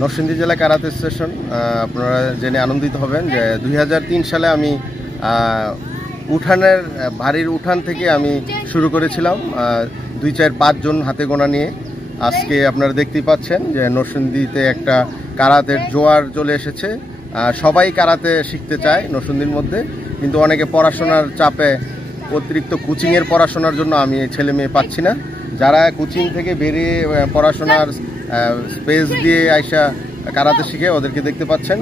নরসিংদী জেলা karate station আপনারা জেনে আনন্দিত হবেন যে 2003 সালে আমি বাড়ির উঠান থেকে আমি শুরু করেছিলাম 2-4-5 জন হাতে গোনা নিয়ে। আজকে আপনারা দেখতেই পাচ্ছেন যে নরসিংদীতে একটা কারাতের জোয়ার চলে এসেছে। সবাই কারাতে শিখতে চায় নরসিংদীর মধ্যে, কিন্তু অনেকে পড়াশোনার চাপে অতিরিক্ত কোচিংয়ের পড়াশোনার জন্য আমি ছেলে মেয়ে পাচ্ছি না। যারা কোচিং থেকে বেরিয়ে পড়াশোনার স্পেস দিয়ে আইসা কারাতে শিখে ওদেরকে দেখতে পাচ্ছেন।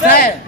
Say